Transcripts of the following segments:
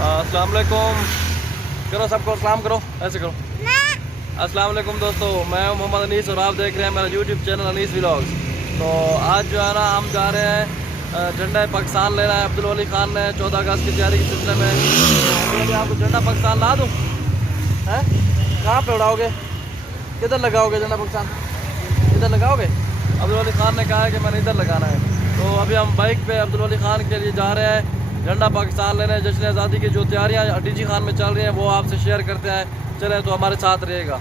अस्सलाम वालेकुम करो, सबको सलाम करो, ऐसे करो। अस्सलाम वालेकुम दोस्तों, मैं हूं मोहम्मद अनीस और आप देख रहे हैं मेरा यूट्यूब चैनल अनीस व्लॉग्स। तो आज जो है ना हम जा रहे हैं झंडा पाकिस्तान लेना है। अब्दुल वली खान ने 14 अगस्त की तैयारी के सिलसिले में तो आपको झंडा पाकिस्तान ला दूँ हैं? कहाँ पे उड़ाओगे, किधर लगाओगे झंडा पाकिस्तान? इधर लगाओगे? अब्दुल वली खान ने कहा है कि मैंने इधर लगाना है। तो अभी हम बाइक पे अब्दुल वली खान के लिए जा रहे हैं झंडा पाकिस्तान लेने। जश्न आज़ादी की जो तैयारियां डीजी खान में चल रही हैं वो आपसे शेयर करते हैं, चलें तो हमारे साथ रहेगा।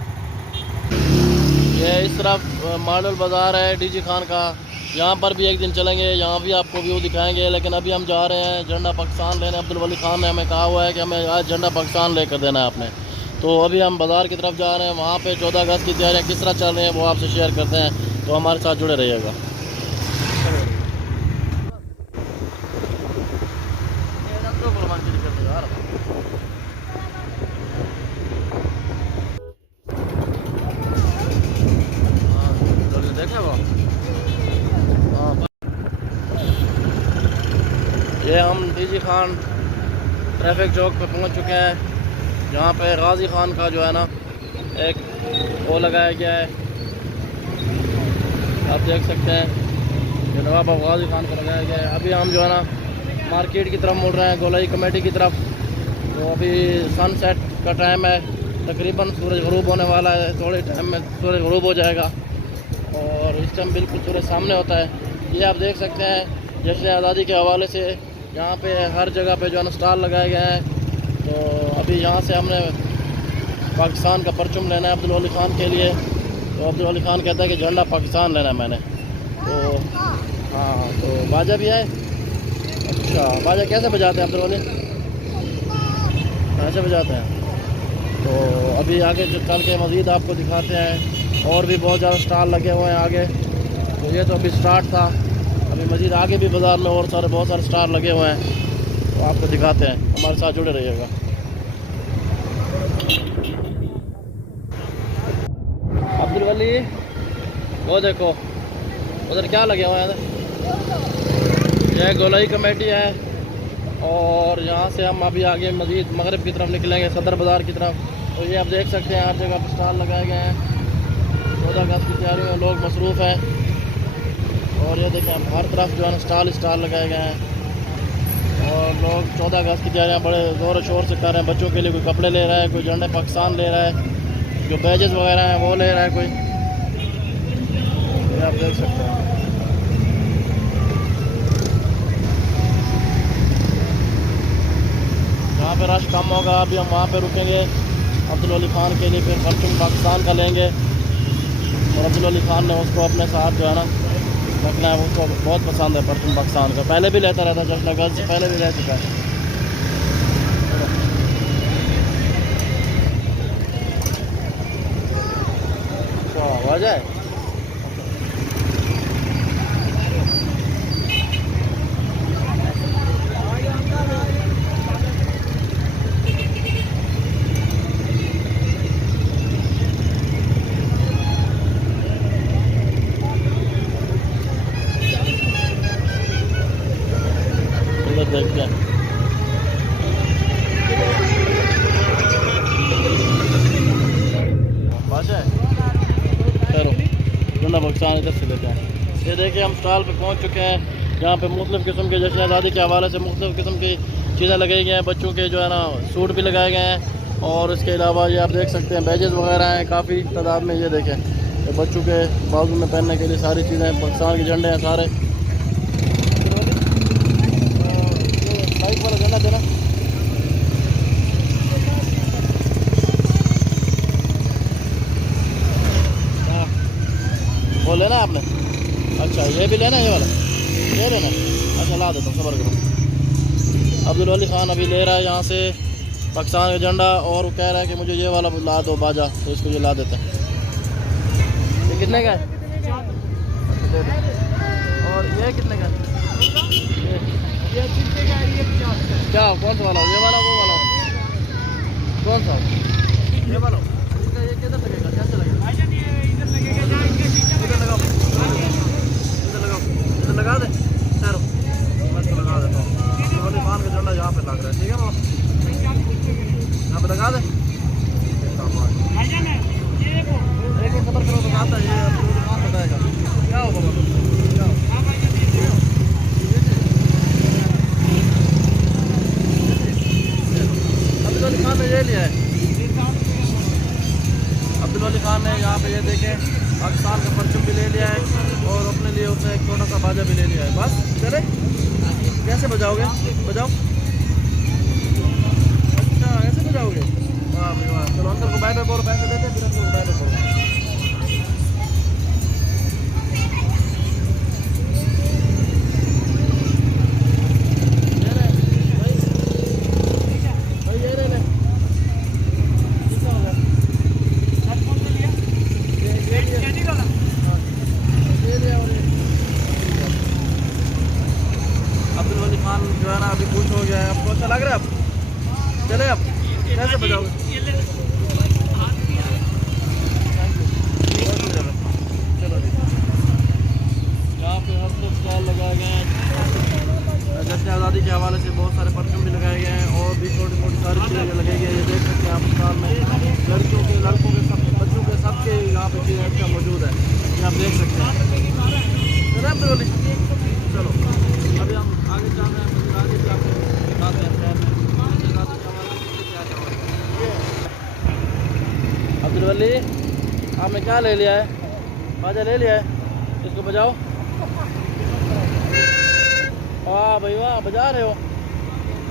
ये इस तरफ मॉडल बाज़ार है डीजी खान का, यहाँ पर भी एक दिन चलेंगे, यहाँ भी आपको व्यू दिखाएंगे। लेकिन अभी हम जा रहे हैं झंडा पाकिस्तान लेने। अब्दुल वली खान ने हमें कहा हुआ है कि हमें आज झंडा पाकिस्तान लेकर देना है आपने। तो अभी हम बाज़ार की तरफ जा रहे हैं, वहाँ पे 14 अगस्त की तैयारियाँ किस तरह चल रही हैं वो आपसे शेयर करते हैं, तो हमारे साथ जुड़े रहिएगा। ये हम डीजी खान ट्रैफिक चौक पे पहुंच चुके हैं, जहाँ पे गाजी खान का जो है ना एक वो लगाया गया है, आप देख सकते हैं ये नवाब गाजी खान का लगाया गया है। अभी हम जो है ना मार्केट की तरफ मुड़ रहे हैं, गोलाई कमेटी की तरफ। तो अभी सनसेट का टाइम है, तकरीबन सूरज ग़रूब होने वाला है, थोड़े टाइम में सूरज ग़रूब हो जाएगा और इस टाइम बिल्कुल सूरज सामने होता है। ये आप देख सकते हैं जश्न आज़ादी के हवाले से यहाँ पे हर जगह पे जो है ना स्टॉल लगाए गए हैं। तो अभी यहाँ से हमने पाकिस्तान का परचम लेना है अब्दुल वली खान के लिए। तो अब्दुल वली खान कहता है कि झंडा पाकिस्तान लेना है मैंने। तो हाँ, तो बाजा भी है। अच्छा, बाजा कैसे बजाते हैं अब्दुल वली, कैसे बजाते हैं? तो अभी आगे चल के मज़ीद आपको दिखाते हैं, और भी बहुत ज़्यादा स्टॉल लगे हुए हैं आगे। तो ये तो अभी स्टार्ट था, अभी मज़ीद आगे भी बाज़ार में और बहुत सारे स्टॉल लगे हुए हैं, तो आपको दिखाते हैं, हमारे साथ जुड़े रहिएगा। अब्दुल वली वो देखो उधर क्या लगे हुए हैं, यह गोलाई कमेटी है। और यहाँ से हम अभी आगे मज़ीद मगरिब की तरफ निकलेंगे, सदर बाज़ार की तरफ। तो ये आप देख सकते हैं हर जगह पर स्टॉल लगाए गए हैं। 14 अगस्त की तैयारी में लोग मसरूफ़ हैं और ये देखें हर तरफ जो है ना स्टॉल लगाए गए हैं और लोग 14 अगस्त की तैयारियाँ बड़े ज़ोर शोर से कर रहे हैं। बच्चों के लिए कोई कपड़े ले रहा है, कोई झंडे पाकिस्तान ले रहा है, जो बैजेस वगैरह हैं वो ले रहा है कोई। ये आप देख सकते हैं। जहाँ पे रश कम होगा अभी हम वहाँ पे रुकेंगे अब्दुल वली खान के लिए, फिर परचम पाकिस्तान का लेंगे। और अब्दुल वली खान ने उसको अपने साथ जो है ना रखना है, उसको बहुत पसंद है परचम पाकिस्तान का। पहले भी लेता रहता, जश्न अगस्त से पहले भी रह चुका है। तो आवाज़ है देखते हैं। चलो झंडा पाकिस्तान इधर से लेते हैं। ये देखिए हम स्टॉल पे पहुंच चुके हैं, जहाँ पे मुख्तलिफ़ किस्म के जश्न आज़ादी के हवाले से मुख्तलिफ़ किस्म की चीज़ें लगाई गई हैं। बच्चों के जो है ना सूट भी लगाए गए हैं और इसके अलावा ये आप देख सकते हैं बैजेस वगैरह हैं काफ़ी तादाद में। ये देखें तो बच्चों के बाजू में पहनने के लिए सारी चीज़ें, पाकिस्तान के झंडे हैं सारे। बाइक वाला झंडा देना, वो लेना आपने? अच्छा ये भी लेना, ये वाला ये लेना? अच्छा ला देता हूँ, सब्र करो। अब्दुल वली खान अभी ले रहा है यहाँ से पाकिस्तान का झंडा और वो कह रहा है कि मुझे ये वाला ला दो बाजा, तो इसको ये ला देते हैं। ये कितने का है? और ये कितने का है? क्या कौन सा वाला? ये वाला, वो वाला कौन सा? ये वाला। ये किधर लगेगा, कैसे लगेगा? इधर लगाओ, इधर लगाओ, इधर लगा दे। ठहरो, मैं इसको लगा देता हूँ। खान का झंडा यहाँ पे लग रहा है, ठीक है ना? यहाँ पे लगा दे। एक खबर करो बताता है, ये आपको दुकान बताएगा क्या होगा। अब्दुल अली खान ने ये लिया है, अब्दुल अली खान ने यहाँ पे ये देखें पाकिस्तान का परचम भी ले लिया है और अपने लिए उसने एक छोटा सा बाजा भी ले लिया है। बस चले, कैसे बजाओगे? बजाओ। अच्छा ऐसे बजाओगे, वाह भाई वाह। चलो अंकल को बाय बाय बोलो, पैसे देते फिर अंकल को बाय बाय बोलो। अब्दुल अली खान जो है ना अभी खुश हो गया है, आपको अच्छा लग रहा है? अब चले, अब कैसे बजाओगे? चलो जी, यहाँ पे हर तरफ स्टॉल लगाए गए हैं। जश्न आज़ादी के हवाले से बहुत सारे परफ्यूम भी लगाए गए हैं और भी छोटी मोटी सारी चीज़ें लगाई गई है। ये देख सकते हैं आप स्टॉल में लड़कियों के, लड़कों के, सब बच्चों के, सबके यहाँ पे चीज़ें अच्छा मौजूद है, ये आप देख सकते हैं। चलो अब्दुल अली, चलो अभी हम आगे जा रहे हैं, फिर आगे भी आपको दिखाते हैं शहर में अब्दुल अली आपने क्या ले लिया है? बाजा ले लिया है, इसको बजाओ। वाह भाई वाह, बजा रहे हो।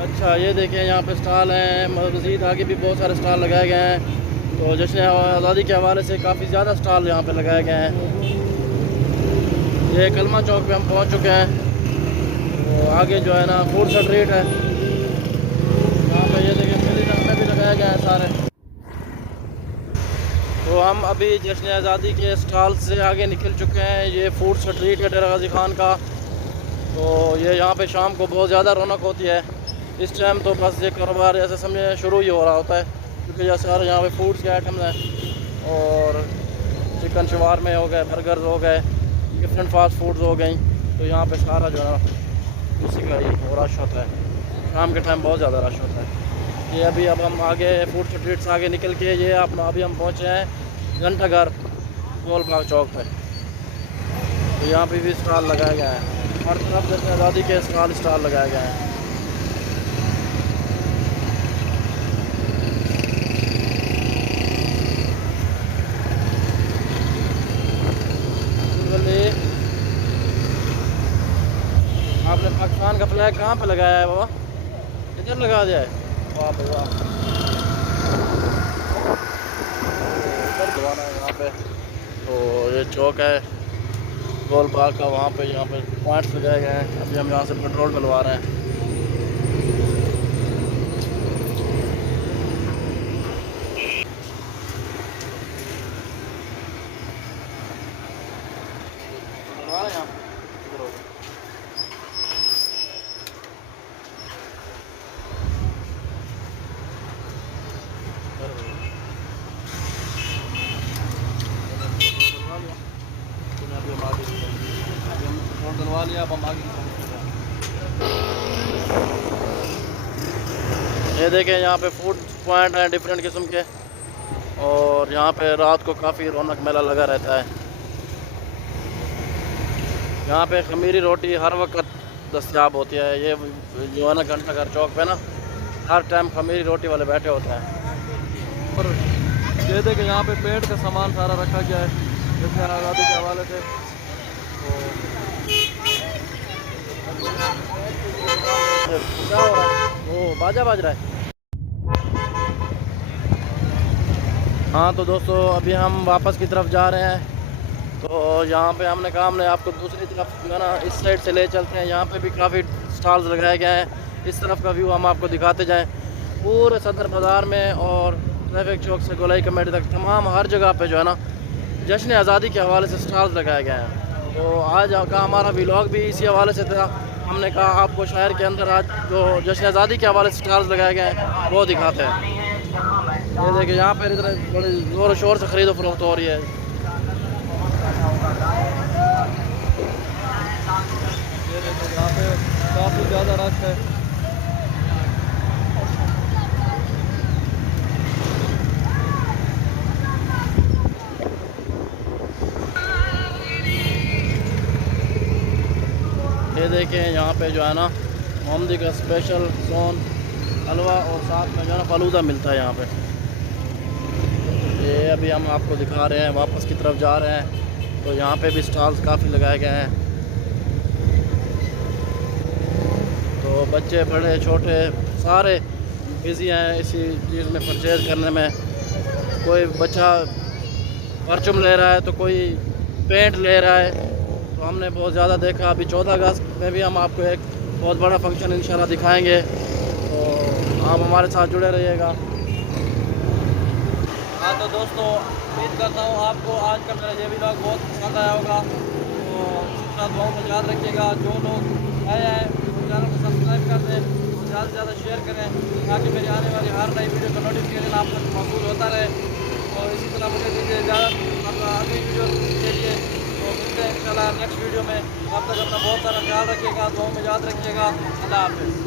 अच्छा ये देखें यहाँ पे स्टॉल हैं, मज़ीद आगे भी बहुत सारे स्टॉल लगाए गए हैं। तो जश्न आज़ादी के हवाले से काफ़ी ज़्यादा स्टॉल यहाँ पे लगाए गए हैं। ये कलमा चौक पे हम पहुँच चुके हैं। तो आगे जो है ना फूड स्ट्रीट है, यहाँ पे ये देखिए मेरी में भी लगाए गए हैं सारे। तो हम अभी जश्न आज़ादी के स्टॉल से आगे निकल चुके हैं। ये फूड स्ट्रीट है डेरा गाजी खान का। तो ये यहाँ पे शाम को बहुत ज़्यादा रौनक होती है। इस टाइम तो बस ये कारोबार ऐसे समझे शुरू ही हो रहा होता है, क्योंकि जैसे सारे यहाँ पे फूड्स के आइटम्स हैं और चिकन शवारमे हो गए, बर्गर्स हो गए, डिफरेंट फास्ट फूड्स हो गई। तो यहाँ पे सारा जो है ना उसी का ही वो रश होता है। शाम के टाइम बहुत ज़्यादा रश होता है। ये अभी अब हम आगे फूड स्ट्रीट से आगे निकल के ये अपना अभी हम पहुँचे हैं घंटाघर गोल बाग चौक पे। तो यहाँ पे भी स्टॉल लगाया गया है, हर तरफ जैसे आज़ादी के स्टॉल लगाए गए हैं। आपने पाकिस्तान का फ्लैग कहाँ पे लगाया है बाबा? इधर लगा दिया है, वाह भाई वाह। इधर दबाना है यहाँ पे। तो ये चौक है गोल बाग का, वहाँ पे यहाँ पे पॉइंट्स लगाए गए हैं। अभी हम यहाँ से पेट्रोल डलवा रहे हैं। डलवा लिया, अब हम आगे। ये देखें यहाँ पे फूड पॉइंट हैं डिफरेंट किस्म के, और यहाँ पे रात को काफ़ी रौनक मेला लगा रहता है। यहाँ पे खमीरी रोटी हर वक्त दस्तयाब होती है। ये जो है ना घंटाघर चौक पे ना हर टाइम खमीरी रोटी वाले बैठे होते हैं। और ये देखें यहाँ पे पेट का सामान सारा रखा गया है जैसे आज़ादी के हवाले से। तो क्या हो रहा है? वो बाजा बाज रहा है। हाँ तो दोस्तों अभी हम वापस की तरफ जा रहे हैं। तो यहाँ पे हमने कहा हमने आपको दूसरी तरफ जो है ना इस साइड से ले चलते हैं। यहाँ पे भी काफ़ी स्टॉल्स लगाए गए हैं। इस तरफ का व्यू हम आपको दिखाते जाएं। पूरे सदर बाज़ार में और ट्रैफिक चौक से गोलाई कमेटी तक तमाम हर जगह पे जो है ना जश्न आज़ादी के हवाले से स्टॉल्स लगाए गए हैं। तो आज का हमारा व्लॉग भी इसी हवाले से था। हमने कहा आपको शहर के अंदर आज जो जश्न आज़ादी के हवाले से स्टॉल्स लगाए गए हैं वो दिखाते हैं। ये देखिए यहाँ पर इधर बड़े ज़ोर शोर से ख़रीदो फरोख्त हो रही है। ये देखिए यहाँ पे काफ़ी ज़्यादा रश है। ये देखें यहाँ पे जो है ना मोहम्मदी का स्पेशल सोन हलवा और साथ में जो है ना फालूदा मिलता है यहाँ पे। ये अभी हम आपको दिखा रहे हैं, वापस की तरफ जा रहे हैं तो यहाँ पे भी स्टॉल्स काफ़ी लगाए गए हैं। तो बच्चे बड़े छोटे सारे बिज़ी हैं इसी चीज़ में, परचेज़ करने में। कोई बच्चा परचून ले रहा है तो कोई पेंट ले रहा है। तो हमने बहुत ज़्यादा देखा। अभी 14 अगस्त में भी हम आपको एक बहुत बड़ा फंक्शन इंशाल्लाह दिखाएंगे, तो आप हमारे साथ जुड़े रहिएगा। हाँ तो दोस्तों, उम्मीद करता हूँ आपको आज का मेरा ये व्लॉग बहुत पसंद आया होगा। तो साथ दुआओं में याद रखिएगा। जो लोग आए हैं चैनल को सब्सक्राइब कर दें, ज़्यादा से ज़्यादा शेयर करें ताकि मेरी आने वाली हर नई वीडियो का नोटिफिकेशन आप तक मौजूद होता रहे। और इसी तरह मुझे दीजिए इजाज़त अपना अगली वीडियो के लिए। तो मिलते हैं इंशाल्लाह नेक्स्ट वीडियो में। तब तक अपना बहुत सारा ख्याल रखिएगा, दुआओं में याद रखिएगा। अल्लाह हाफ़िज़।